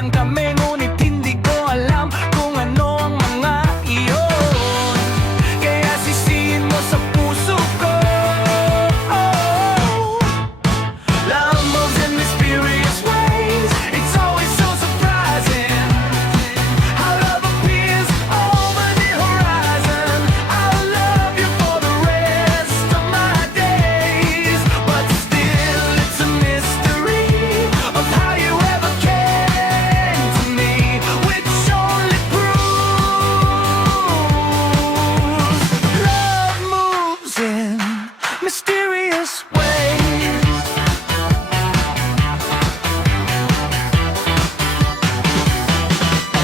magkaibigan kami, ngunit hindi ko alam kung ano ang mga iyon. Kaya sisihin mo sa puso ko. Love moves in mysterious ways. It's always so surprising how love appears over the horizon. I'll love you for the rest of my days, but still it's a mystery of how you ever came to me, which only proves love moves in mysterious ways.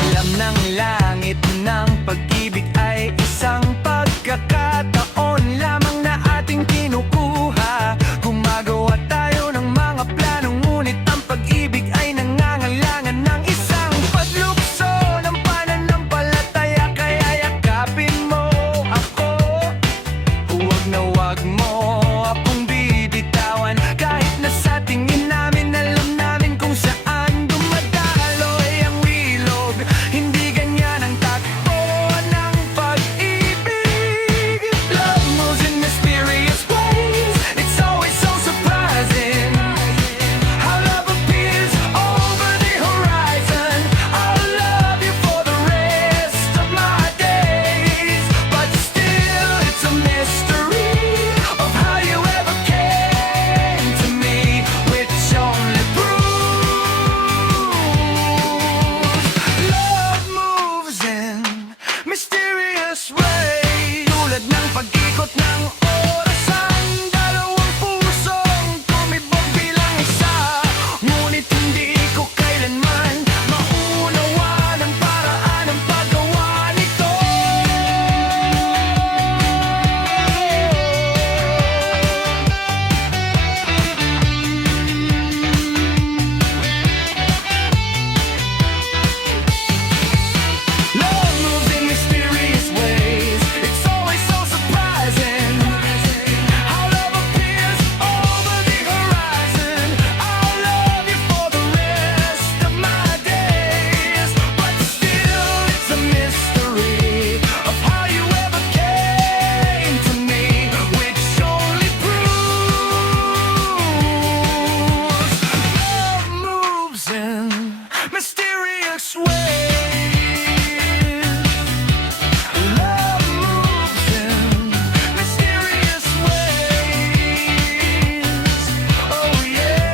Alam ng langit ng pag-ibig ay isang pagkakataon lamang na ating kinukuha. Gumagawa tayo ng mga planong, ngunit ang pag-ibig ay nangangailangan ng isang paglukso ng pananampalataya. Kaya yakapin mo ako, huwag na huwag mo akong bibitawan. Kahit na sa tingin namin, alam namin kung saan dumadaloy ang ilog. Hindi ganyan ang takbo ng pag-ibig. Love moves in mysterious ways. It's always so surprising how love appears over the horizon. I'll love you for the rest of my days, but still it's a mystery of how you ever came to me, which only proves love moves in mysterious ways. Tulad ng pag-ikot ng oras, ang dalawang pusong tumibok bilang isa, ngunit hindi ko kailanman maunawaan ang paraan ng paggawa nito. Love moves in mysterious ways. It's always so surprising how love appears over the horizon. I'll love you for the rest of my days, but still it's a mystery of how you ever came to me, which only proves love moves in mysterious ways. Love moves in mysterious ways. Oh yeah.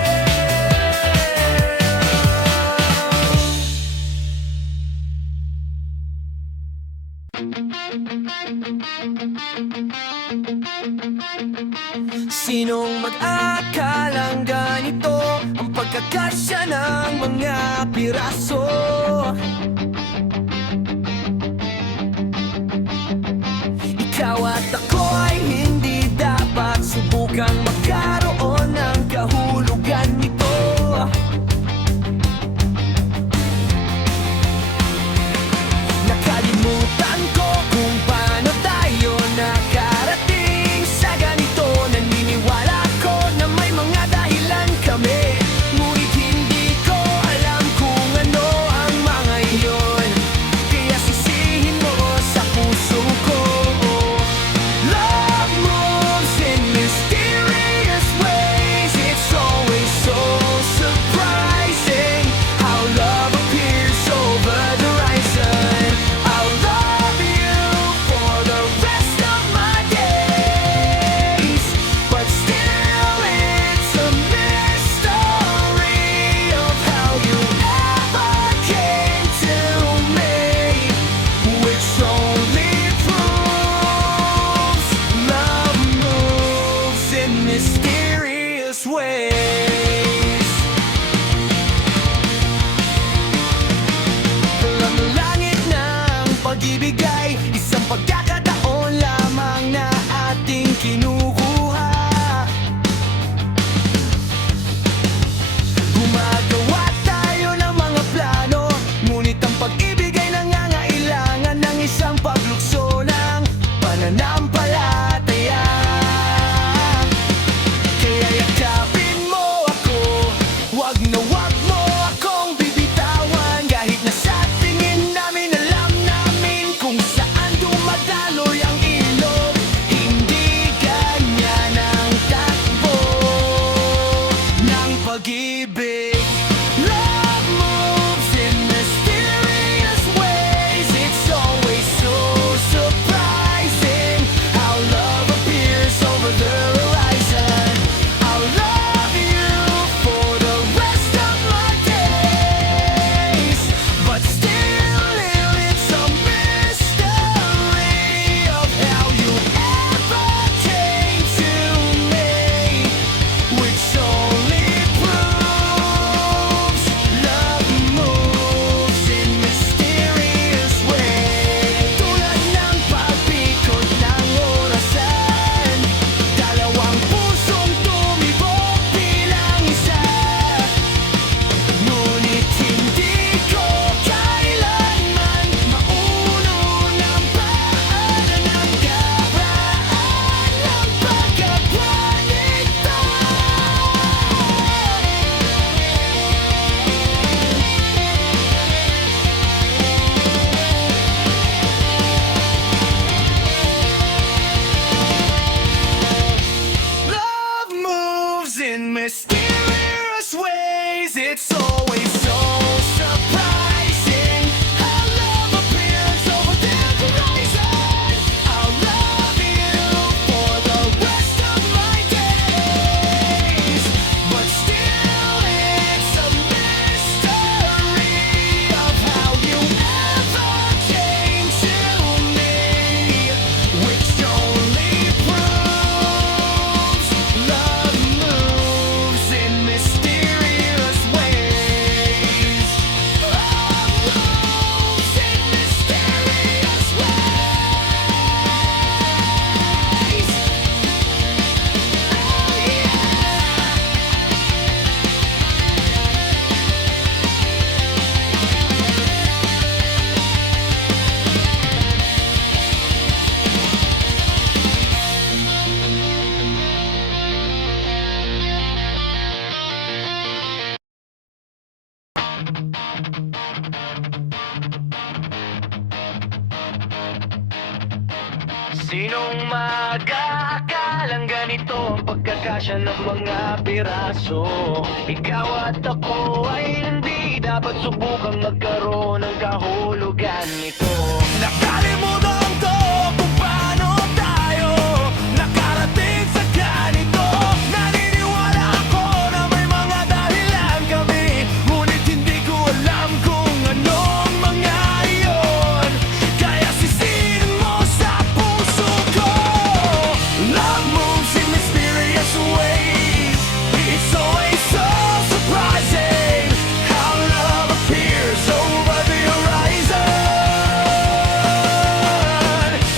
Sinong mag-akalang ganito ang pagkakasya ng mga piraso? Ikaw at ako ay hindi dapat subukang magkaroon ng kahulugan nito. Nakalimutan ko kung paano tayo nakarating sa ganito. Naniniwala ko na may mga dahilan kami, ngunit hindi ko alam kung ano ang Sinong mag-aakalang ganito ang pagkakasya ng mga piraso? Ikaw at ako ay hindi dapat subukang magkaroon ng kahulugan nito. Nakalimutan ko kung paano tayo nakarating sa ganito. Naniniwala ako na may mga dahilan kami, ngunit hindi ko alam kung anong mga iyon. Kaya sisihin mo sa puso ko. Love moves in mysterious ways. It's always so surprising how love appears over the horizon.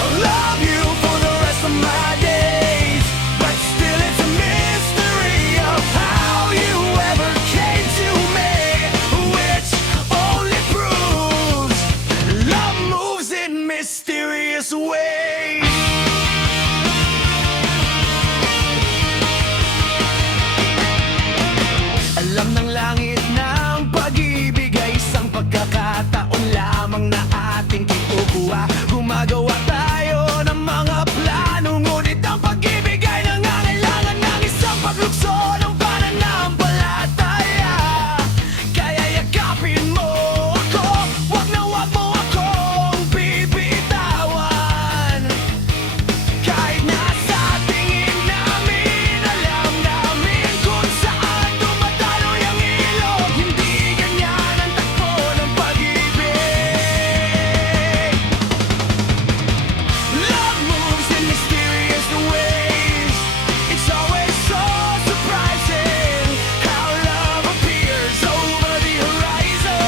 I'll love you for the rest of my days, but still it's a mystery of how you ever came to me, which only proves love moves in mysterious ways. Alam ng langit ng pag-ibig ay isang pagkakataon lamang na ating kinukuha. Gumagawa tayo ng mga plano, ngunit ang pag-ibig ay nangangailangan ng isang paglukso ng pananampalataya. Kaya yakapin mo ako, wag mo akong bibitawan. Kahit nasa tingin namin, alam namin kung saan dumadaloy ang ilog. Hindi ganyan ang takbo ng pag-ibig. Love moves in mysterious ways. It's always so surprising how love appears over the horizon.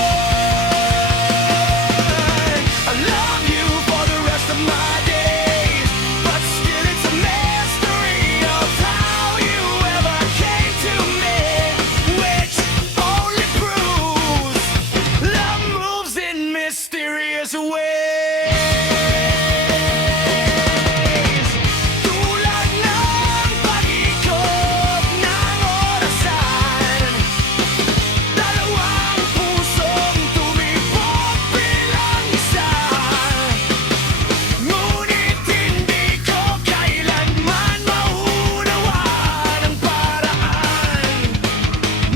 I love you for the rest of my days, but still it's a mystery of how you ever came to me, which only proves love moves in mysterious ways. Tulad ng pag-ikot ng orasan, dalawang pusong tumibok bilang isa. Ngunit hindi ko kailanman maunawaan ang paraan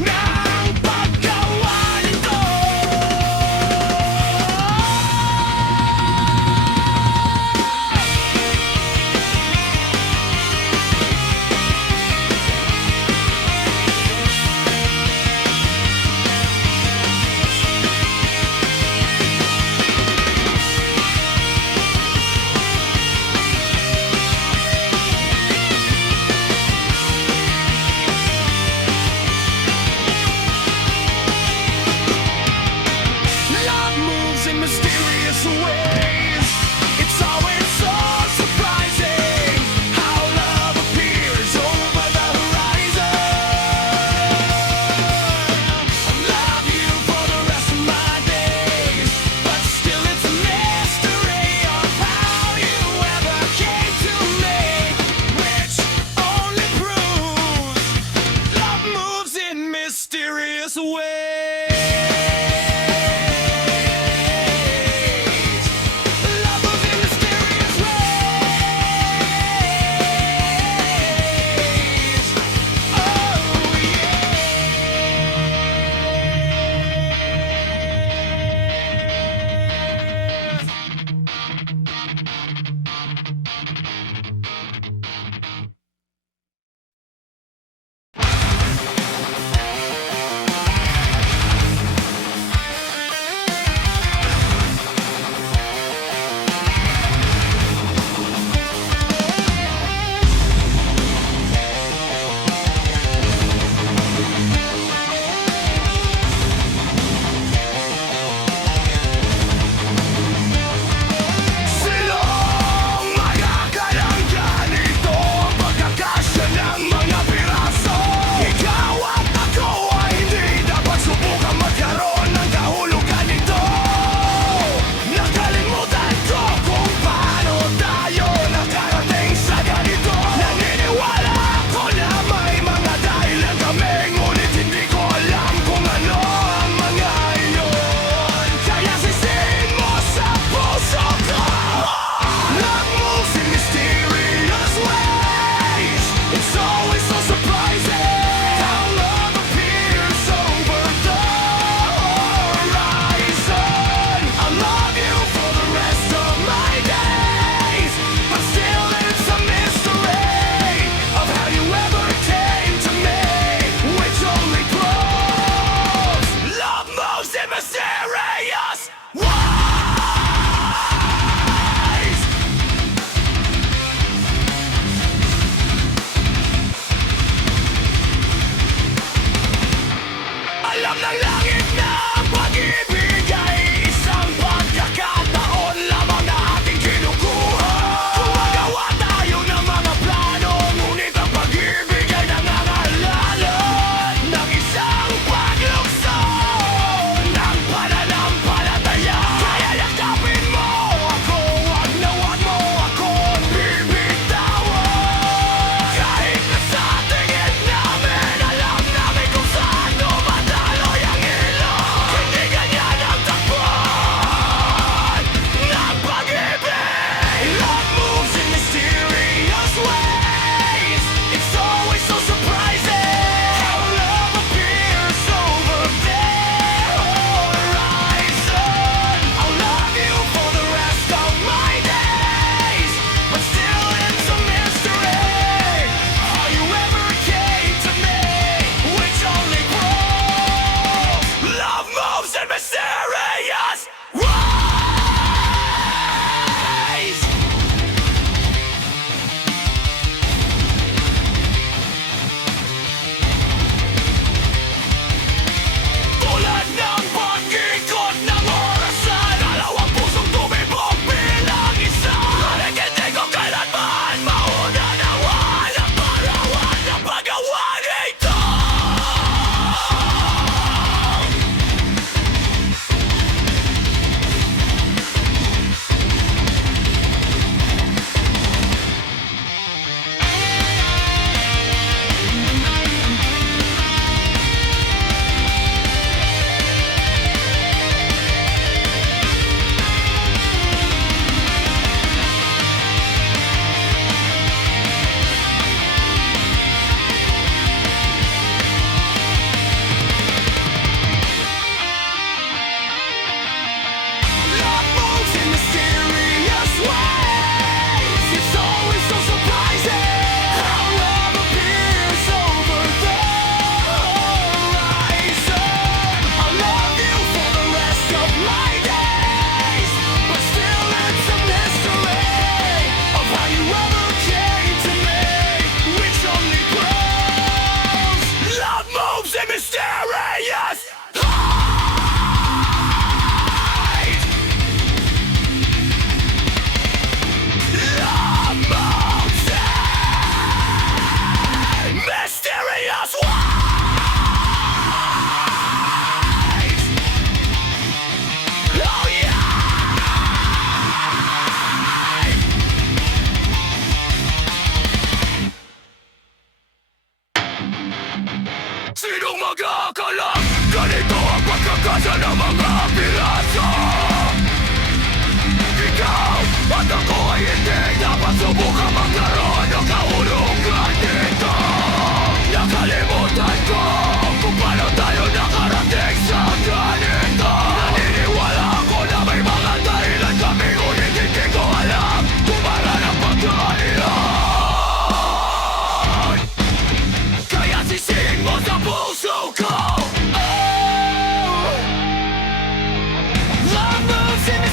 ng paggawa nito. Love moves in mysterious ways. It's always so surprising how love appears over the horizon. I love you for the rest of my days, but still it's a mystery of how you ever came to me, which only proves love moves in mysterious ways.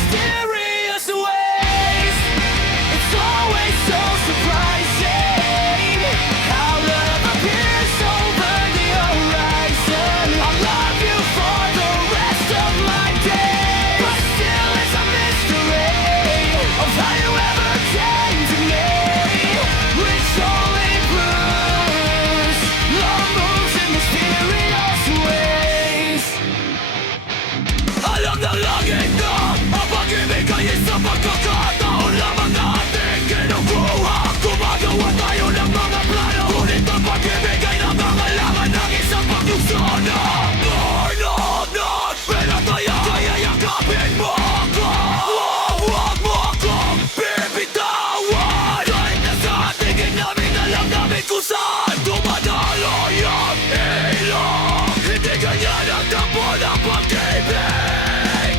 mysterious ways. It's always so surprising how love appears over the horizon. I'll love you for the rest of my days, but still it's a mystery of how you ever came to me, which only proves love moves in mysterious ways. Alam ng langit na ang pag-ibig ay isang pagkakataon lamang na ating kinukuha. Gumagawa tayo ng mga plano, ngunit ang pag-ibig ay nangangailangan ng isang pagduksana. Burn all night, pinataya, kaya yakapin mo ako. Huwag mo akong bibitawan, kahit na sa tingin namin alam namin kung saan dumadaloy ang ilaw. Hindi ganyan ang takbo ng pag-ibig.